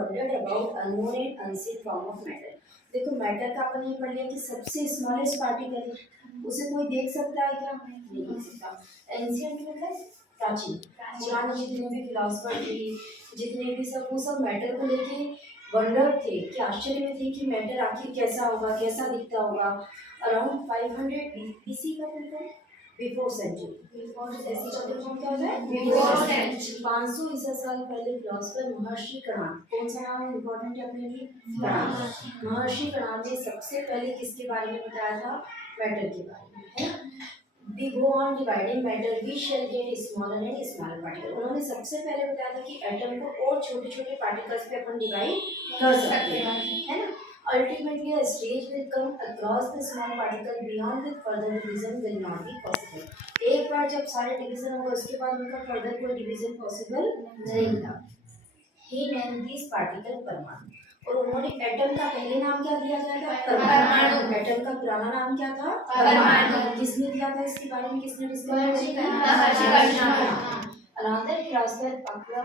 wondered about unknown and unseen form of matter. देखो matter का अपन ये पढ़ लिया कि सबसे स्मॉलेस्ट पार्टिकल है, उसे कोई देख सकता है क्या? नहीं देख सकता। एंशियंट मतलब प्राचीन, पुराने जितने भी फिलोसफर थे, जितने भी सब, वो सब मैटर को लेके वंडर थे, कि आश्चर्य में थे कि मैटर आखिर कैसा होगा, कैसा दिखता होगा। अराउंड 500 BC का बिल्कुल बिफोर सेंचुरी, ऐसी का बिल्कुल क्या होता है बिफोर सेंचुरी। 500 ईसा साल पहले फिलोसफर महर्षि कणाद, कौन सा नाम है इम्पोर्टेंट है अपने लिए? कणाद। महर्षि कणाद ने सबसे पहले किसके बारे में बताया था? मैटर के बारे में, है ना। We go on dividing matter, we shall get smaller and smaller particle. उन्होंने सबसे पहले बताया था कि एटम को और छोटे छोटे पार्टिकल्स पे अपन डिवाइड कर सकते हैं, है ना। Ultimately, a stage will come across the small particle beyond with further division will not be possible. एक बार जब सारे डिवीजन होगा उसके बाद उनका फर्दर कोई डिवीजन पॉसिबल नहीं था। He named these particle परमाणु, और उन्होंने एटम का पहले नाम क्या दिया गया था? परमाणु। एटम का पुराना नाम क्या था? परमाणु। किसने दिया था इसके बारे में, किसने डिस्कवर किया? Another philosopher Akra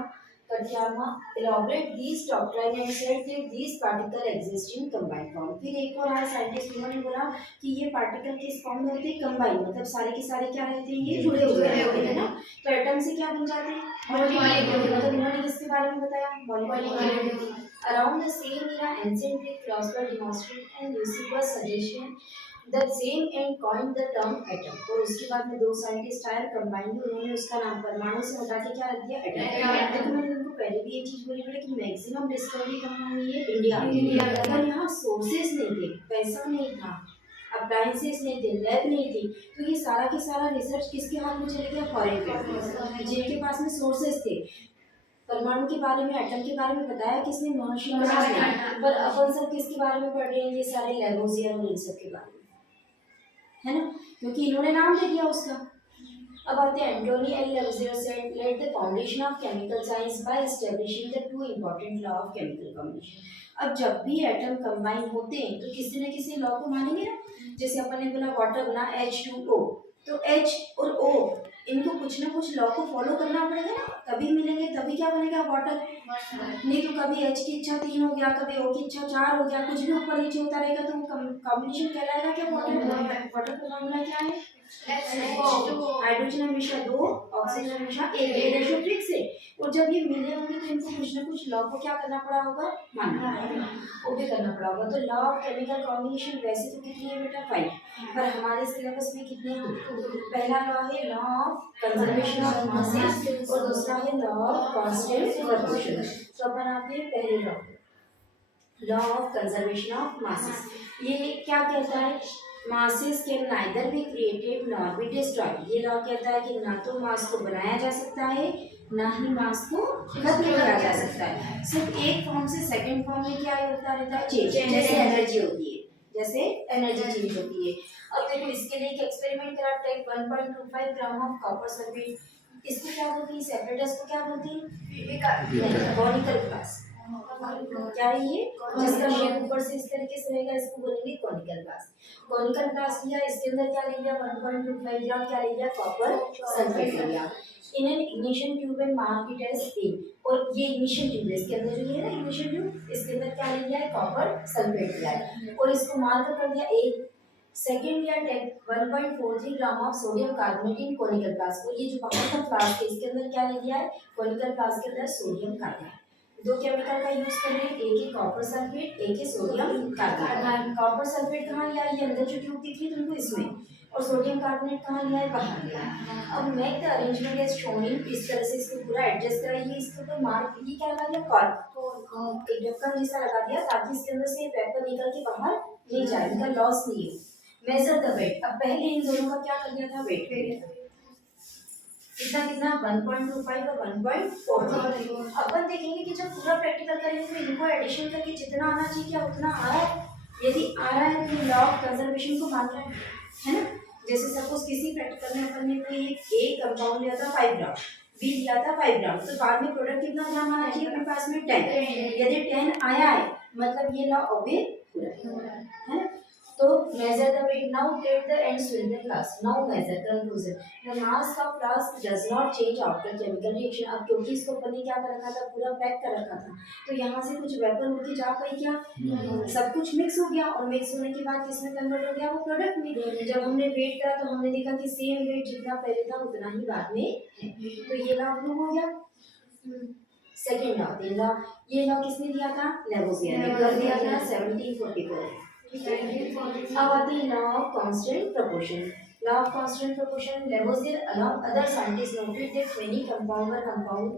Katayama elaborate these doctrine and said that these particles exist in combined form. फिर एक और आया साइंटिस्ट, उन्होंने बोला कि ये पार्टिकल किस फॉर्म में होते हैं? कंबाइन, मतलब सारे के सारे क्या रहते हैं? ये जुड़े हुए रहते हैं ना। तो एटम से क्या बन जाते हैं? मॉलिक्यूल। मतलब इन्होंने किसके बारे में बताया? Molecule. Around the same era, ancient Greek philosopher Demosthenes and Eusebius suggestion the same and coined the term atom. और उसके बाद में दो साइंटिस्ट आए, कंबाइन, उन्होंने उसका नाम परमाणु से हटा के क्या रख दिया? एटम। देखो मैंने तुमको पहले भी ये चीज बोली है कि मैक्सिमम डिस्कवरी कहाँ हुई है? इंडिया। अगर यहाँ सोर्सेज नहीं थे, पैसा नहीं था, अप्लायंसेस नहीं थे, लैब नहीं थी, तो ये सारा के सारा रिसर्च किसके हाथ में चले गया? फॉरेन कंट्रीज, जिनके पास में सोर्सेज थे। परमाणु के बारे में, एटम के बारे में बताया किसने? महर्षि कणाद ने। पर अपन सब किसके बारे में पढ़ रहे हैं? ये सारे लैवोसियर और इन सब के बारे में, है ना, क्योंकि इन्होंने नाम दे दिया उसका। अब आते हैं Antoine L Lavoisier said laid the foundation of chemical science by establishing the two important law of chemical combination. अब जब भी एटम कंबाइन होते हैं तो किसी न किसी लॉ को मानेंगे ना। जैसे अपन ने बोला वाटर बना H2O, तो H और O इनको कुछ ना कुछ लॉ को फॉलो करना पड़ेगा ना, तभी मिलेंगे, तभी क्या बनेगा? वाटर। नहीं तो कभी H की इच्छा 3 हो गया, कभी O की इच्छा 4 हो गया, कुछ भी ऊपर नीचे होता रहेगा तो वो कॉम्बिनेशन कहलाएगा क्या? वाटर। वाटर का फॉर्मूला क्या है? हाइड्रोजन हमेशा 2, ऑक्सीजन हमेशा 1, ये रेशियो फिक्स है। और जब ये मिले होंगे तो इनको कुछ ना कुछ लॉ को क्या करना पड़ा होगा? मानना पड़ेगा, वो भी करना पड़ा होगा। तो लॉ ऑफ केमिकल कॉम्बिनेशन वैसे तो कितनी है बेटा? 5, पर हमारे सिलेबस में कितने हैं? पहला लॉ है law of conservation of masses और दूसरा है लॉ ऑफ कांस्टेंट इवोल्यूशन। तो अपन आते हैं पहले law of conservation of masses. ये क्या कहता है? Masses can neither be created nor be destroyed. ये लॉ कहता है कि ना तो मास को बनाया जा सकता है, ना ही मास को खत्म किया जा सकता है। सिर्फ एक फॉर्म से सेकंड फॉर्म में क्या होता रहता है? चेंज। जैसे एनर्जी होती है, जैसे एनर्जी चेंज होती है। अब देखो इसके लिए एक एक्सपेरिमेंट करा, take 1.25 gram of copper sulphate. इसको क्या बोलते हैं? सेपरेटस को क्या बोलते हैं? Conical glass. क्या है ये? जिसका शेप ऊपर से इस तरीके से रहेगा, इसको बोलेंगे कॉनिकल ग्लास। कॉनिकल ग्लास लिया, इसके अंदर क्या ले लिया? 1.25 ग्राम क्या ले लिया? कॉपर सल्फेट ले लिया। In an ignition tube and mark it as A। और ये इग्निशन ट्यूब है, इसके अंदर जो ये है ना इग्निशन ट्यूब, इसके अंदर क्या ले लिया है? कॉपर सल्फेट लिया है, और इसको मार्क कर दिया A। सेकेंड लिया take 1.43 gram of sodium carbonate in conical glass को। ये जो बाहर का फ्लास्क है इसके अंदर क्या ले लिया है? कॉनिकल ग्लास के अंदर सोडियम कार्बोनेट। दो केमिकल का यूज कर रहे हैं, एक है कॉपर सल्फेट, एक है सोडियम कार्बोनेट। कॉपर सल्फेट कहाँ लिया है? ये अंदर जो ट्यूब दिख रही है तुमको इसमें, और सोडियम कार्बोनेट कहाँ लिया है? बाहर लिया है। अब make the arrangement as shown in, इस तरह से इसको पूरा एडजस्ट कराइए। इसके ऊपर मार्क ये क्या लगा दिया? कॉर्क, एक ढक्कन जैसा लगा दिया ताकि इसके अंदर से वेपर निकल के बाहर नहीं जाए, इनका लॉस नहीं हो। मेजर द वेट, अब पहले इन दोनों का क्या कर दिया था? वेट ले लिया। कितना कितना? 1.25 और 1.43। अपन देखेंगे कि जब पूरा प्रैक्टिकल करेंगे तो इनको एडिशन करके जितना आना चाहिए क्या उतना आ रहा है? यदि आ रहा है तो लॉ ऑफ कंजर्वेशन को मान रहा है ना। जैसे सपोज किसी प्रैक्टिकल में अपन ने कोई एक कंपाउंड लिया था 5 ग्राम, बी लिया था 5 ग्राम, तो बाद में प्रोडक्ट कितना ग्राम आना चाहिए अपने पास में? 10। यदि 10 आया है मतलब ये लॉ ओबे हो रहा है ना। तो measure the weight. Now take the ends with the flask. Now measure. Conclusion. The mass of flask does not change after chemical reaction. अब क्योंकि इसको अपन ने क्या कर रखा था, पूरा पैक कर रखा था, तो यहाँ से कुछ वेपर उड़ के जा पाई क्या? सब कुछ मिक्स हो गया, और मिक्स होने के बाद किसमें कन्वर्ट हो गया? वो प्रोडक्ट में। जब हमने वेट करा तो हमने देखा कि सेम वेट जितना पहले था उतना ही बाद में है, तो ये लॉ प्रूव हो गया। सेकेंड लॉ, तीन लॉ, ये लॉ किसने दिया था? लेवोसियर ने कर दिया था 1744। अब आती है law of constant proportion. Law of constant proportion, Lavoisier along other scientists noted that many compound were compound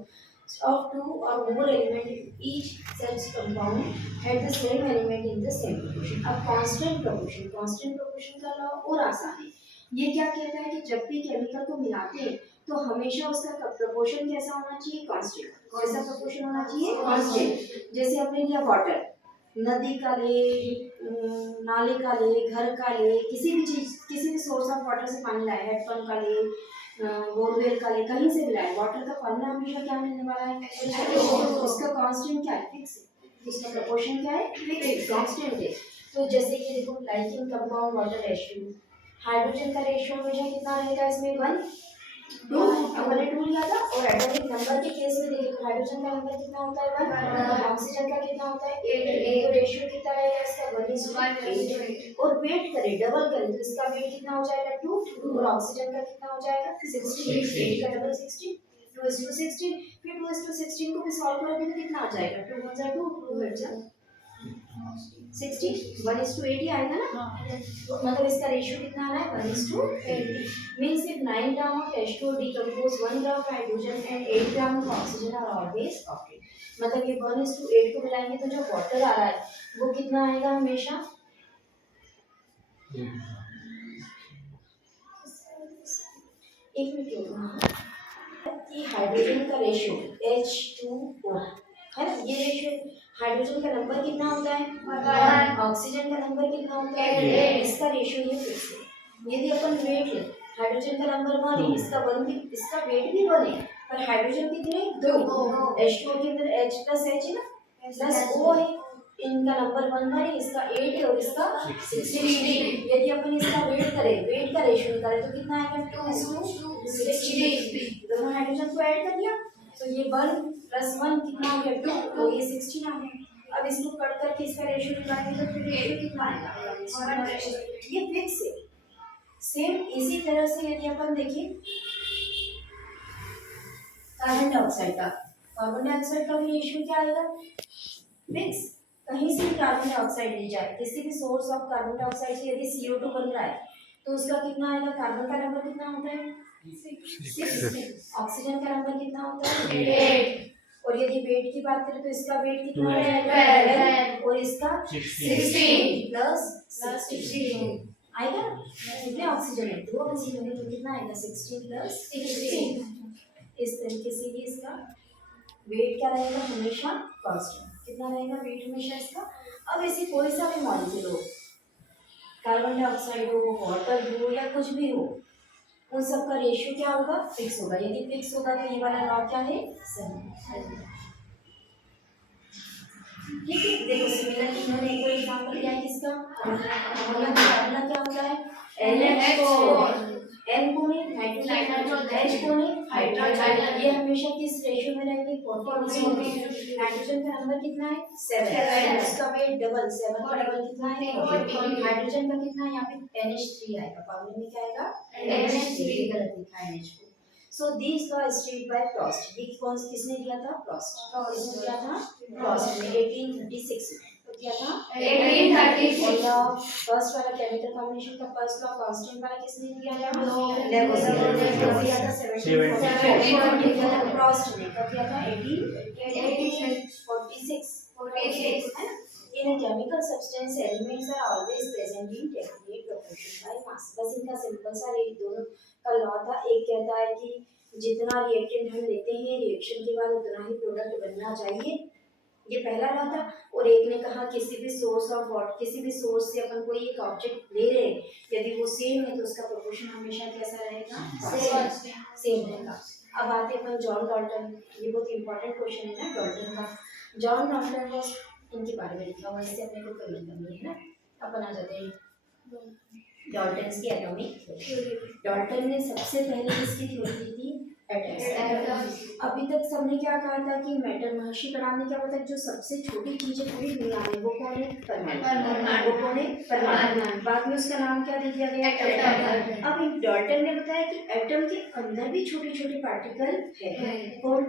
of two or more element, each such compound had the same element in the same proportion. अब constant proportion का law और आसान है। ये क्या कहता है कि जब भी केमिकल को मिलाते हैं तो हमेशा उसका प्रोपोर्शन कैसा होना चाहिए? कांस्टेंट। कैसा प्रोपोर्शन होना चाहिए? कांस्टेंट। जैसे हमने लिया वाटर, नदी का ले, नाले का ले, घर का ले, किसी भी चीज, किसी भी सोर्स ऑफ वाटर से पानी लाए, हेडपंप का ले, बोरवेल का ले, कहीं से भी लाए, वाटर का फॉर्मूला हमेशा क्या मिलने वाला है? उसका कांस्टेंट क्या है? फिक्स है। उसका प्रोपोर्शन क्या है? फिक्स, कांस्टेंट है। तो जैसे कि देखो, like in compound water ratio, hydrogen का रेशियो हमेशा कितना रहेगा इसमें? 1 2। हमने 2 लिया था, और एटॉमिक नंबर के केस में देखें तो हाइड्रोजन का नंबर कितना होता है? 1। ऑक्सीजन का कितना होता है? 8। तो रेशियो कितना रहेगा इसका? 1:8। और वेट करें, डबल करें, तो इसका वेट कितना हो जाएगा? 2। और ऑक्सीजन का कितना हो जाएगा? 16। 8 का डबल 16, 2:16। फिर 2:16 को भी सॉल्व करोगे तो कितना आ जाएगा? 2 1 2, 2 8 60, 1:8 ही आएगा ना? तो मतलब इसका रेशियो कितना आ रहा है? 1:8। Means if 9 gram of H2O decompose 1 gram of hydrogen and 8 gram of oxygen are always octet। मतलब ये 1:8 को मिलाएंगे तो जो वाटर आ रहा है वो कितना आएगा हमेशा? एक मिनट रुको, कि हाइड्रोजन का रेशियो H2O है ना, ये रेशियो, हाइड्रोजन का नंबर कितना होता है? 1। ऑक्सीजन का नंबर कितना होता है? इसका रेशियो ये फिक्स है। यदि अपन वेट ले, हाइड्रोजन का नंबर 1 है, इसका 1 भी, इसका वेट भी 1 है, पर हाइड्रोजन कितने? 2। H2O के अंदर H प्लस H है ना, प्लस O है, इनका नंबर 1 है, इसका 8 है और इसका 16। यदि अपन इसका वेट करें, वेट का रेशियो निकालें तो कितना आएगा? 2:16। दोनों हाइड्रोजन को ऐड कर दिया तो ये 1 + 1 कितना आ गया? 2, तो ये 16 आ गया। अब इसको कट करके इसका रेशियो निकालेंगे तो फिर रेशियो कितना आएगा? ये फिक्स है। सेम इसी तरह से यदि अपन देखें कार्बन डाइऑक्साइड का, कार्बन डाइऑक्साइड का भी रेशियो क्या आएगा? फिक्स। कहीं से भी कार्बन डाइऑक्साइड ले जाए, किसी भी सोर्स ऑफ कार्बन डाइऑक्साइड से यदि CO2 बन रहा है तो उसका कितना आएगा? कार्बन का नंबर कितना होता है? 6। ऑक्सीजन का नंबर कितना होता है? 8। और यदि वेट की बात करें तो इसका वेट कितना हो जाएगा? 12 और इसका 16 प्लस 16 आएगा। कितने ऑक्सीजन है? 2 ऑक्सीजन है, तो कितना आएगा? 16 प्लस 16। इस तरीके से ही इसका वेट क्या रहेगा? हमेशा कांस्टेंट। कितना रहेगा वेट हमेशा इसका? अब ऐसे कोई सा भी मॉलिक्यूल हो, कार्बन डाइऑक्साइड हो, वाटर हो, या कुछ भी हो, उन सब का रेशियो क्या होगा? फिक्स होगा। यदि फिक्स होगा तो ये वाला लॉ क्या है? सही। ठीक है, देखो सिमिलर इन्होंने एक और एग्जांपल दिया है किसका? अमोनिया का फॉर्मूला क्या होता है? NH4। N कौन है? नाइट्रोजन, H कौन है? हाइड्रोजन। ये हमेशा किस रेशियो में रहेंगे? 40:40। नाइट्रोजन का नंबर कितना है? 7। उसका वेट डबल, 7 का डबल कितना है? 40। हाइड्रोजन का कितना है? यहाँ पे NH3 आएगा, फॉर्मूले में क्या आएगा? NH3। गलत लिखा है NH4। So these law stated by Frost। ये कौन किसने दिया था? Frost। किसने दिया था? Frost ने 1836 में। तो क्या था? 1836। और फर्स्ट वाला केमिकल कॉम्बिनेशन का फर्स्ट लॉ कांस्टेंट वाला किसने दिया था? लेवोसियर ने दिया था 1744। फ्रॉस्ट ने कब दिया था? 1846 है। In a chemical substance, elements are always present in definite proportion by mass। बस इनका सिंपल सा एक दोनों का लॉ था। एक कहता है कि जितना रिएक्टेंट हम लेते हैं रिएक्शन के बाद उतना ही प्रोडक्ट बनना चाहिए, ये पहला लॉ था। और एक ने कहा किसी भी सोर्स ऑफ वाटर, किसी भी सोर्स से अपन कोई एक ऑब्जेक्ट ले रहे हैं, यदि वो सेम है तो उसका प्रोपोर्शन हमेशा कैसा रहेगा? सेम रहेगा। अब आते अपन जॉन डॉल्टन, ये बहुत इंपॉर्टेंट क्वेश्चन है ना डॉल्टन का। जॉन डॉल्टन बस इनके बारे में लिखा हुआ है, इससे अपने को कोई मतलब नहीं है ना। अपन आ जाते हैं डॉल्टन्स की एटॉमिक थ्योरी। डॉल्टन ने सबसे पहले किसकी थ्योरी दी थी? एटम्स। अभी तक सबने क्या कहा था कि मैटर, महर्षि कणाद ने क्या बताया, जो सबसे छोटी चीज है पूरी दुनिया में वो कौन है? परमाणु। वो कौन है? परमाणु। बाद में उसका नाम क्या दे दिया गया? एटम। अब इन डॉल्टन ने बताया कि एटम के अंदर भी छोटे छोटे पार्टिकल है। कौन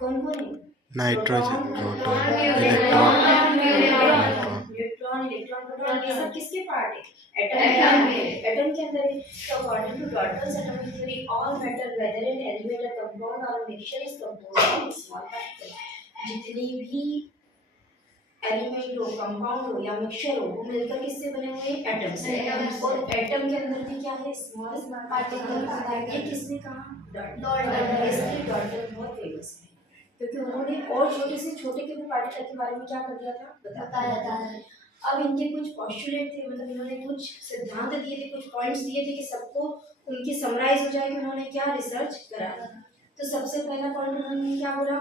कौन कौन है? Nitrogen, proton, electron, neutron, electron, proton, ये सब किसके पार्ट है? एटम के। एटम के अंदर है। So according to Dalton's atomic theory, all matter, whether an element, a compound or a mixture, is composed of small particles. जितनी भी एलिमेंट हो, कंपाउंड हो या मिक्सचर हो, वो मिलकर किससे बने हुए हैं? एटम से। और एटम के अंदर भी क्या है? Small particle. ये किसने कहा? डॉल्टन। इसलिए डॉल्टन बहुत फेमस है क्योंकि उन्होंने और छोटे से छोटे के भी पार्टिकल के बारे में क्या कर दिया था? बताया था। अब इनके कुछ पोस्टुलेट थे, मतलब इन्होंने कुछ सिद्धांत दिए थे, कुछ पॉइंट्स दिए थे कि सबको उनकी समराइज हो जाए कि उन्होंने क्या रिसर्च करा। तो सबसे पहला पॉइंट उन्होंने क्या बोला?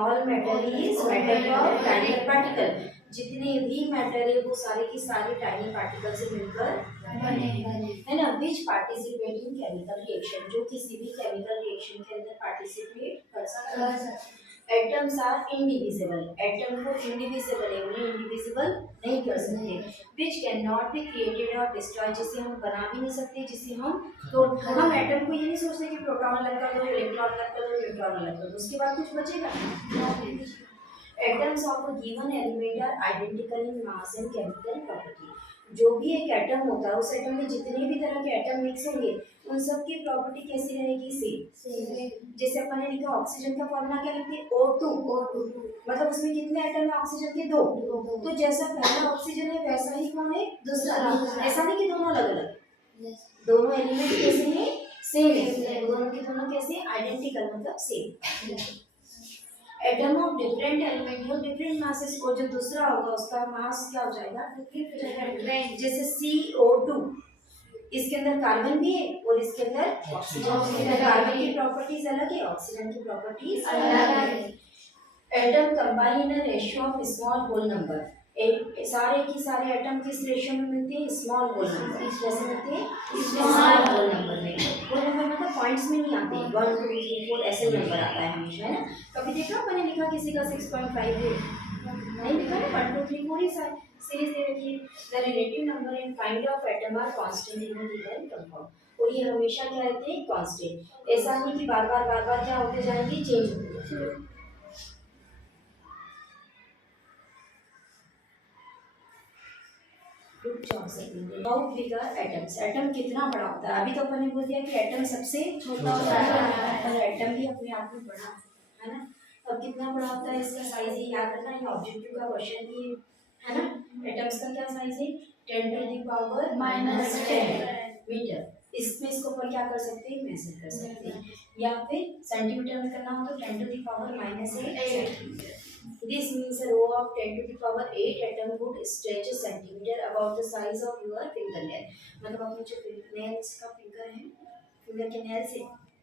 All matter is made up of tiny particle. जितने भी मैटर है वो सारे की सारे टाइनी पार्टिकल से मिलकर बने है ना। विच पार्टिसिपेट इन केमिकल रिएक्शन, जो किसी भी केमिकल रिएक्शन के अंदर पार्टिसिपेट कर सकता है। Atoms are indivisible. एटम को इंडिविजिबल है, उन्हें इंडिविजिबल नहीं कर सकते। Which can not be created और डिस्ट्रॉय, जिसे हम बना भी नहीं सकते, जिसे हम तो हम एटम को ये नहीं सोचते कि प्रोटॉन अलग कर दो, इलेक्ट्रॉन अलग कर दो, न्यूट्रॉन अलग कर दो, उसके बाद कुछ बचेगा? Atoms of a given element are identical in mass and chemical property. जो भी एक एटम होता है, उस एटम में जितने भी तरह के एटम मिक्स होंगे, उन सब की प्रॉपर्टी कैसी रहेगी? सेम। जैसे अपन ने लिखा ऑक्सीजन का फॉर्मूला क्या लिखते हैं? O2। मतलब उसमें कितने एटम है ऑक्सीजन के? 2। तो जैसा पहला ऑक्सीजन है वैसा ही कौन है? दूसरा। ऐसा नहीं कि दोनों अलग अलग, दोनों एलिमेंट कैसे हैं? सेम है। दोनों के दोनों कैसे? आइडेंटिकल, मतलब same. Atom of different element हो डिफरेंट मासेस, और जो दूसरा होगा उसका मास क्या हो जाएगा? डिफरेंट हो जाएगा। जैसे CO2, इसके अंदर कार्बन भी है और इसके अंदर ऑक्सीजन भी है। कार्बन की प्रॉपर्टीज अलग है, ऑक्सीजन की प्रॉपर्टीज अलग है। Atom combine in a ratio of small whole number. सारे की सारे एटम किस रेशियो में मिलते हैं? Small whole number. कैसे मिलते हैं? स्मॉल होल नंबर में। होल नंबर मतलब पॉइंट्स में नहीं आते, 1 2 3 4 ऐसे नंबर आता है हमेशा, है ना। कभी देखा मैंने लिखा किसी का 6.5 है? नहीं लिखा ना, 1 2 3 4 ही सीरीज दे रखी है। The relative number and kind of atom are constant in given compound. और ये हमेशा क्या रहते हैं? कांस्टेंट। ऐसा नहीं कि बार बार क्या होते जाएंगे? चेंज होते जाएंगे। How bigger atoms. एटम कितना बड़ा होता है? अभी तो अपन ने बोल दिया कि एटम सबसे छोटा होता है, पर एटम भी अपने आप में बड़ा है ना। अब कितना बड़ा होता है इसका साइज ही याद रखना, ये ऑब्जेक्टिव का क्वेश्चन भी है ना। एटम्स का क्या साइज है? 10 to the power -10 मीटर। इसमें इसको अपन क्या कर सकते हैं? मेजर कर सकते हैं, या फिर सेंटीमीटर में करना हो तो 10 to the power -8 centimetre. This means a row of 10 to the power 8 atom would stretch a centimeter about the size of your fingernail। मतलब अपने जो nails का फिंगर है, फिंगर के nail से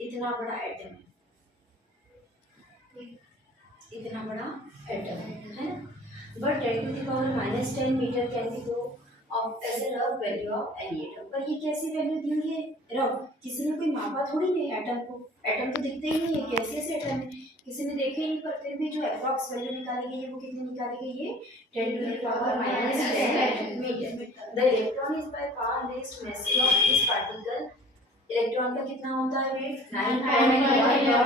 इतना बड़ा एटम है, इतना बड़ा एटम है ना। But 10 to the power -10 metre can be thought of as a rough value of any atom। पर ये कैसी वैल्यू दी हुई है? रफ। किसी ने कोई मापा थोड़ी नहीं एटम को, एटम तो दिखते ही नहीं है, कैसे ऐसे एटम है किसी ने देखे ही नहीं। पर फिर भी जो अप्रॉक्स वैल्यू निकाली गई है वो कितनी निकाली गई है? 10 to the power -10 metre. The electron is by far least massive of this particle। Electron का कितना होता है वेट? 9.1 और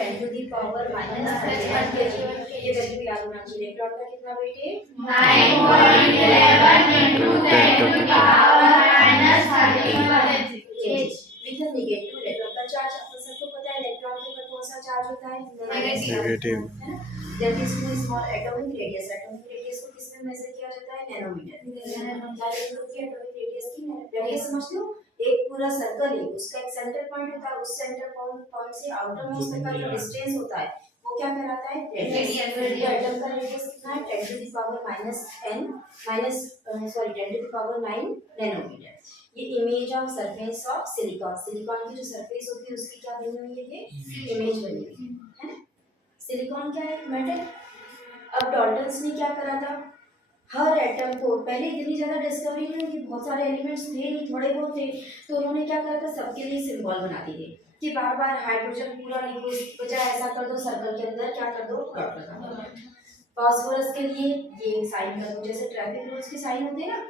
10 to the power -31 kg। ये वैल्यू याद होना चाहिए। इलेक्ट्रॉन का कितना वेट है? 9.11 into 10 to the power -31 kg। With the negative electron का चार्ज। आप सबको पता है इलेक्ट्रॉन के ऊपर कौन सा चार्ज होता है? Negative. That is too small atomic radius. Atomic radius को किस में मेजर किया जाता है? नैनोमीटर। नैनोमीटर की एटॉमिक रेडियस की रेडियस समझते हो? एक पूरा सर्कल है, उसका एक सेंटर पॉइंट होता है, उस सेंटर पॉइंट से आउटर मोस्ट तक का जो डिस्टेंस होता है वो क्या कहलाता है? रेडियस। एटम का रेडियस कितना है? 10 to the power -9 नैनोमीटर। ये image of surface of silicon. Silicon की जो सरफेस होती है उसकी क्या बनी हुई है? ये इमेज बनी हुई है ना। सिलिकॉन क्या है? मेटल। अब डॉल्टन्स ने क्या करा था? हर एटम को पहले इतनी ज़्यादा डिस्कवरी नहीं हुई कि बहुत सारे एलिमेंट्स थे नहीं, थोड़े बहुत थे, तो उन्होंने क्या करा था सबके लिए सिंबल बना दिए कि बार बार हाइड्रोजन पूरा लिखो, बजाय ऐसा कर दो सर्कल के अंदर क्या कर दो डॉट लगा दो। फास्फोरस के लिए ये साइन कर दो, जैसे ट्रैफिक रूल्स के साइन होते हैं ना,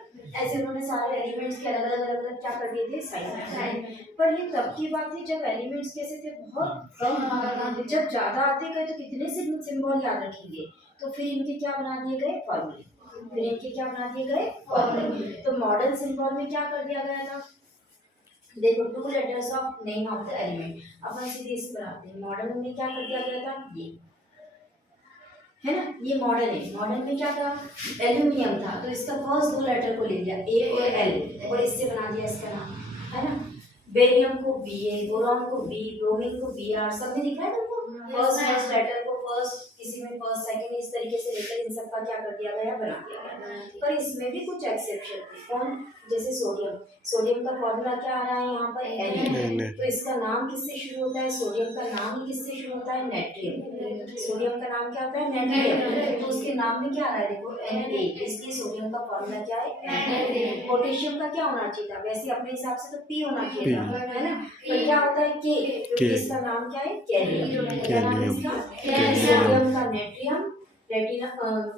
ऐसे उन्होंने सारे एलिमेंट्स के अलग अलग क्या कर दिए थे साइन। पर ये तब की बात थी जब एलिमेंट्स कैसे थे, बहुत कम। जब ज्यादा आते गए तो कितने सिंबल याद रखेंगे, तो फिर इनके क्या बना दिए गए फॉर्मूले, फिर इनके क्या बना दिए गए फॉर्मूले। तो मॉडर्न सिंबल में क्या कर दिया गया था, देखो 2 letters of name of the element, अपन सीधे इस पर आते हैं। मॉडर्न में क्या कर दिया गया था, ये है ना, ये मॉडर्न है। मॉडर्न में क्या था, एल्यूमिनियम था, तो इसका फर्स्ट 2 लेटर को ले लिया ए और एल और इससे बना दिया इसका नाम, है ना। बेरियम को बी ए, बोरॉन को बी, ब्रोमीन को बी आर, सब में दिख रहा है तुमको, फर्स्ट लेटर को फर्स्ट, किसी में फर्स्ट सेकंड, इस तरीके से लेकर इन सब का क्या कर दिया गया, बना दिया गया। पर इसमें भी कुछ एक्सेप्शन थे, कौन, जैसे सोडियम, सोडियम का फॉर्मूला क्या आ रहा है यहाँ पर Na, तो इसका नाम किससे शुरू होता है, सोडियम का नाम ही किससे शुरू होता है, नेट्रियम। सोडियम का नाम क्या होता है, नेट्रियम, तो उसके नाम में क्या आ रहा है, देखो Na, इसलिए सोडियम का फॉर्मूला क्या है, Na। पोटेशियम का क्या होना चाहिए था, वैसे अपने हिसाब से तो P होना चाहिए था, है ना, पर क्या होता है K, क्योंकि इसका नाम क्या है, कैलियम। क्या नाम है इसका, सोडियम का नेट्रियम, प्लेटिनम,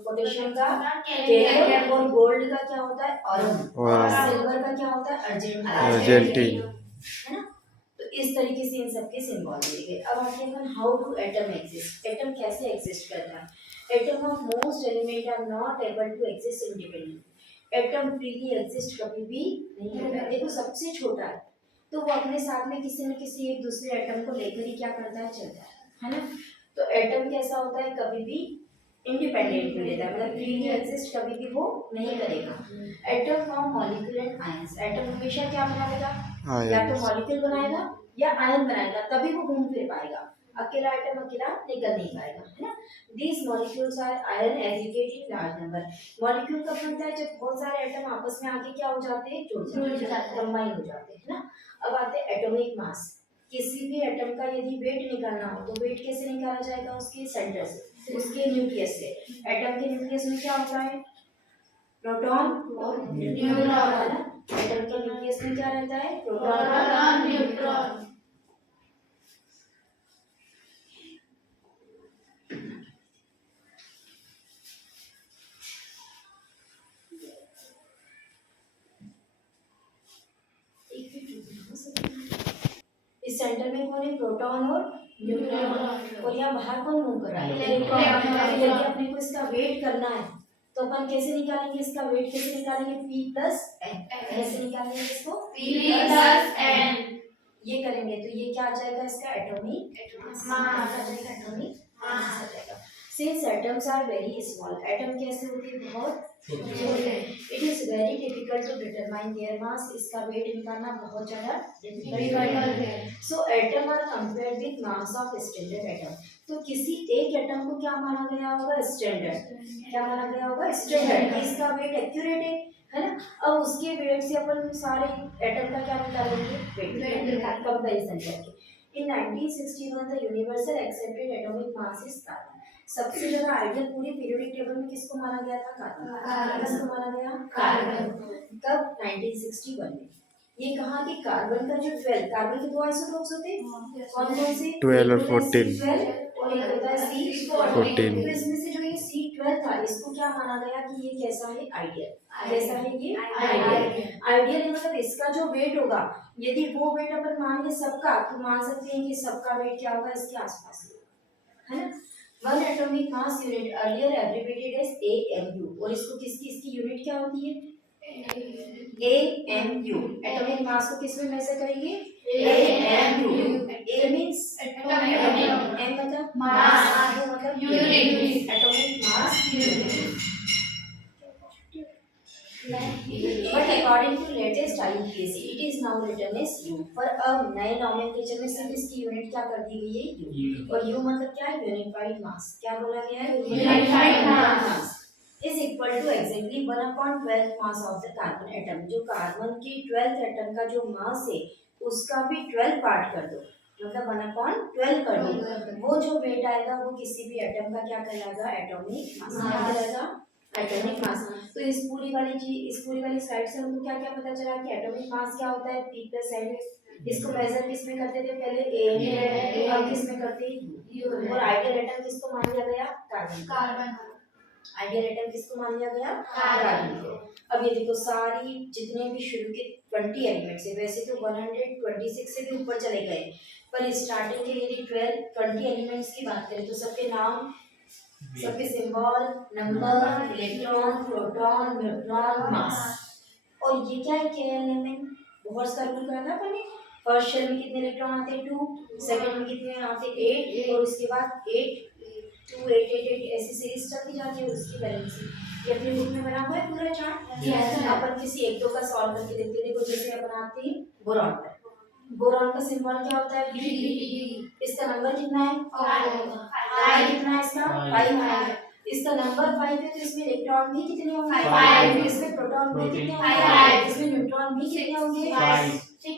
पोटेशियम का कैलियम, और गोल्ड का क्या होता है, ऑरम, और सिल्वर का क्या होता है, अर्जेंटीन, है ना। तो इस तरीके से इन सबके सिंबल दिए गए। अब आते हैं how do atom exist, atom कैसे एग्जिस्ट करता है। Atom of most element are not able to exist independently, atom freely exist कभी भी नहीं होता। देखो सबसे छोटा है तो वो अपने साथ में किसी न किसी एक दूसरे एटम को लेकर ही क्या करता है, चलता है ना। तो एटम कैसा होता है, कभी भी इंडिपेंडेंट नहीं रहता, मतलब फ्रीली एग्जिस्ट कभी भी वो नहीं करेगा। Atom form molecule and ions, atom हमेशा क्या बनाएगा, या तो मॉलिक्यूल बनाएगा या आयन बनाएगा, तभी वो घूम फिर पाएगा, अकेला एटम अकेला निकल नहीं पाएगा, है ना। These molecules or ion aggregate in large number, molecule कब बनता है, जब बहुत सारे एटम आपस में आके क्या हो जाते हैं, जुड़ जाते हैं, कंबाइन हो जाते हैं, है ना। अब आते हैं एटॉमिक मास, किसी भी एटम का यदि वेट निकालना हो तो वेट कैसे निकाला जाएगा, उसके सेंटर से, उसके न्यूक्लियस से। एटम के न्यूक्लियस में क्या होता है, प्रोटॉन न्यूट्रॉन, है ना। एटम के न्यूक्लियस में क्या रहता है, प्रोटॉन न्यूट्रॉन। इस सेंटर में कौन है, प्रोटॉन और न्यूट्रॉन, और यहाँ बाहर कौन मूव कर रहा है, इलेक्ट्रॉन। यदि अपने को इसका वेट करना है तो अपन कैसे निकालेंगे, इसका वेट कैसे निकालेंगे, P प्लस N, कैसे निकालेंगे इसको, P प्लस N, ये करेंगे तो ये क्या आ जाएगा, इसका एटॉमिक मास आ जाएगा, एटॉमिक मास आ जाएगा। Since atoms are very small, atom कैसे होते हैं, बहुत छोटे, it is very difficult to determine their mass, इसका वेट निकालना बहुत ज्यादा डिफिकल्ट है। So atom are compared with mass of standard atom, तो किसी एक एटम को क्या माना गया होगा, स्टैंडर्ड, क्या माना गया होगा, स्टैंडर्ड, इसका वेट एक्यूरेट है ना। अब उसके वेट से अपन सारे एटम का क्या निकालेंगे, वेट कंपैरिजन करके। इन 1961 the universal accepted atomic mass is carbon, सबसे ज्यादा आइडियल पूरी पीरियोडिक टेबल में किसको माना गया था, कार्बन, किसको माना गया, कार्बन। कब, 1961 में। ये कहा कि कार्बन का जो 12, कार्बन के 2 आइसोटोप्स होते हैं, कौन कौन से, 12 और 14, और एक होता है C14। तो इसमें से जो ये C12 था, इसको क्या माना गया कि ये कैसा है, आइडियल, कैसा है ये, आइडियल। आइडियल मतलब इसका जो वेट होगा, यदि वो वेट अपन मान ले सबका, तो मान सकते हैं कि सबका वेट क्या होगा, इसके आसपास, है ना। One atomic mass unit earlier abbreviated as AMU, और इसको किसकी यूनिट क्या होती है, AMU। एटॉमिक मास को किस में मेजर करेंगे, AMU। A means atomic, M मतलब मास, U मतलब unit, atomic mass unit. But according to latest IUPAC, it is now written as U। पर अब नए नोमेनक्लेचर में सिर्फ इसकी यूनिट क्या कर दी गई है, U, और U मतलब क्या है, यूनिफाइड मास, क्या बोला गया है, unified mass is equal to exactly 1/12 mass of the carbon atom, जो कार्बन की 12th एटम का जो मास है उसका भी 12 पार्ट कर दो, मतलब 1/12 कर दो, वो जो वेट आएगा वो किसी भी एटम का क्या कहलाएगा, एटॉमिक मास कहलाएगा, एटॉमिक मास। तो इस पूरी वाली स्लाइड से हमको क्या क्या पता चला कि एटॉमिक मास क्या होता है, P प्लस N। इसको मेजर किस में करते थे पहले, A में, अब किस में करते हैं, और आइडियल एटम किसको मान लिया गया, कार्बन। आइडियल एटम किसको मान लिया गया, कार्बन को। अब ये देखो सारी जितने भी शुरू के 20 एलिमेंट्स है, वैसे तो 126 से भी ऊपर चले गए, पर स्टार्टिंग के यदि 20 एलिमेंट्स की बात करें तो सबके नाम, सबके symbol, number, electron, proton, neutron, mass. और ये क्या है, के एलिमेंट बोहर्स का रूल करा था अपन ने। फर्स्ट शेल में कितने इलेक्ट्रॉन आते हैं, 2, सेकंड में कितने आते हैं, 8, और उसके बाद 8 2 8 8 8 ऐसी सीरीज चलती जाती है उसकी वैलेंसी। ये अपने बुक में बना हुआ है पूरा चार्ट। अपन किसी एक दो का सॉल्व करके देखते हैं। देखो जैसे अपन आते हैं बोरॉन पर, बोरॉन का सिंबल क्या होता है, बी। इसका नंबर कितना है, 5। कितना है इसका, 5 है। इसका नंबर 5 है तो इसमें इलेक्ट्रॉन भी कितने होंगे, 5। इसमें प्रोटॉन भी कितने होंगे, इसमें न्यूट्रॉन भी कितने होंगे, 6।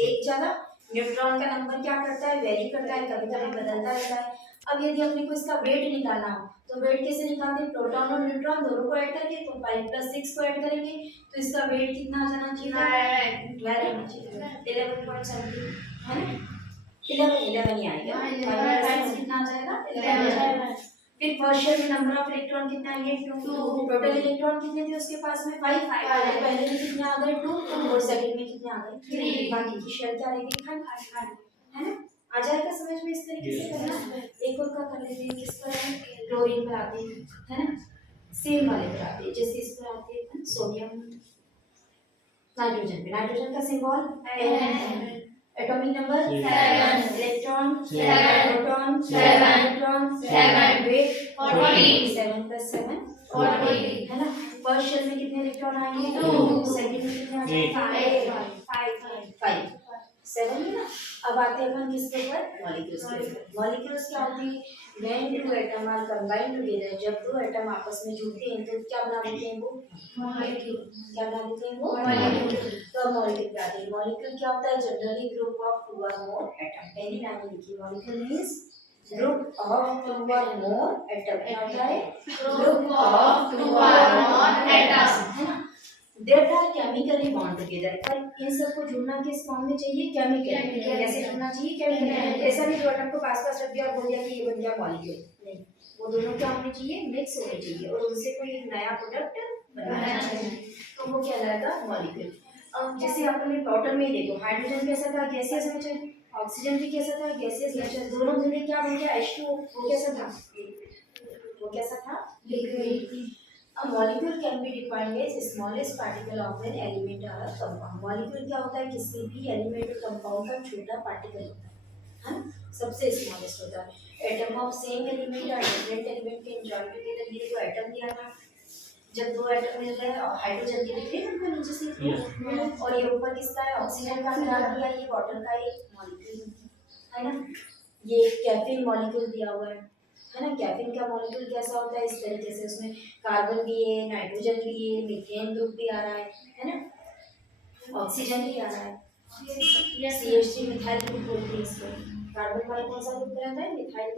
एक ज्यादा। न्यूट्रॉन का नंबर क्या करता है, वेरी करता है, कभी कभी बदलता रहता है। अब यदि अपने को इसका वेट निकालना हो तो वेट कैसे निकालते हैं, प्रोटॉन और न्यूट्रॉन दोनों को ऐड करके, तो 5 + 6 को ऐड करेंगे तो इसका वेट कितना आ जाना चाहिए, 11.7 है ना, 11 ही आएगा। 5 + 6 कितना आ जाएगा, 11। फिर फर्स्ट शेल में नंबर ऑफ इलेक्ट्रॉन कितना आएंगे, 2। टोटल इलेक्ट्रॉन कितने थे उसके पास में, 5। पहले में कितने आ गए, 2, और सेकंड में कितने आ गए, 3। बाकी की शेल क्या रहेगी, 5, है ना। आ जाएगा समझ में, इस तरीके से करना। एक और का कर लेते हैं, किस पर है, क्लोरीन पर आते हैं, है ना, सेम वाले पर आते हैं, जैसे इस पर आते हैं सोडियम, नाइट्रोजन पे, नाइट्रोजन का symbol N, atomic number 7, electron 7, proton 7, neutron 7, weight 40, 7 + 7 40, है ना। फर्स्ट शेल में कितने इलेक्ट्रॉन आएंगे, 2। सेकंड में कितने आएंगे, 5। 7 है ना। अब आते हैं अपन किसके ऊपर, मॉलिक्यूल्स के ऊपर। मॉलिक्यूल्स क्या होती है, when two atom are combined together, जब दो एटम आपस में जुड़ते हैं तो क्या बना देते हैं वो, मॉलिक्यूल। क्या बना देते हैं वो, मॉलिक्यूल। तो मॉलिक्यूल क्या है, मॉलिक्यूल क्या होता है, generally group of 2 or more atom. पहली लाइन लिखी, molecule means group of 2 or more atom. क्या होता है, group of 2 or more atom, है ना। That are chemically bond together। पर इन सबको जुड़ना किस फॉर्म में चाहिए, केमिकली। कैसे जुड़ना चाहिए, केमिकली। ऐसा नहीं दो एटम को पास पास रख दिया और बोल दिया कि ये बन गया मॉलिक्यूल, नहीं। वो दोनों क्या होने चाहिए, मिक्स होने चाहिए, और उनसे कोई एक नया प्रोडक्ट बनाना चाहिए, तो वो कहलाएगा मॉलिक्यूल। अब जैसे आपने टोटल में देखो, हाइड्रोजन कैसा था, गैसियस नेचर, ऑक्सीजन भी कैसा था, गैसियस नेचर, दोनों मिलके क्या बन गया, H2O। वो कैसा था, वो कैसा था, liquid. A molecule can be defined as smallest particle of an element or a compound। Molecule क्या होता है, किसी भी एलिमेंट और कंपाउंड का छोटा पार्टिकल होता है ना, सबसे स्मॉलेस्ट होता है। एटम ऑफ सेम एलिमेंट और different element can join together. ये तो एटम दिया था, जब दो एटम मिल गए, हाइड्रोजन के दिख रहे हैं हमको नीचे से, और ये ऊपर किसका है, ऑक्सीजन का क्या दिया, ये वाटर का एक मॉलिक्यूल है ना। ये कैफीन मॉलिक्यूल दिया हुआ है ना। कैफीन का मॉलिक्यूल कैसा होता है, इस तरीके से, उसमें कार्बन भी है, नाइट्रोजन भी है, मीथेन ग्रुप भी आ रहा है ना, ऑक्सीजन भी आ रहा है, CH3 मिथाइल ग्रुप बोलते हैं इसको। कार्बन वाला कौन सा ग्रुप रहता है, मिथाइल।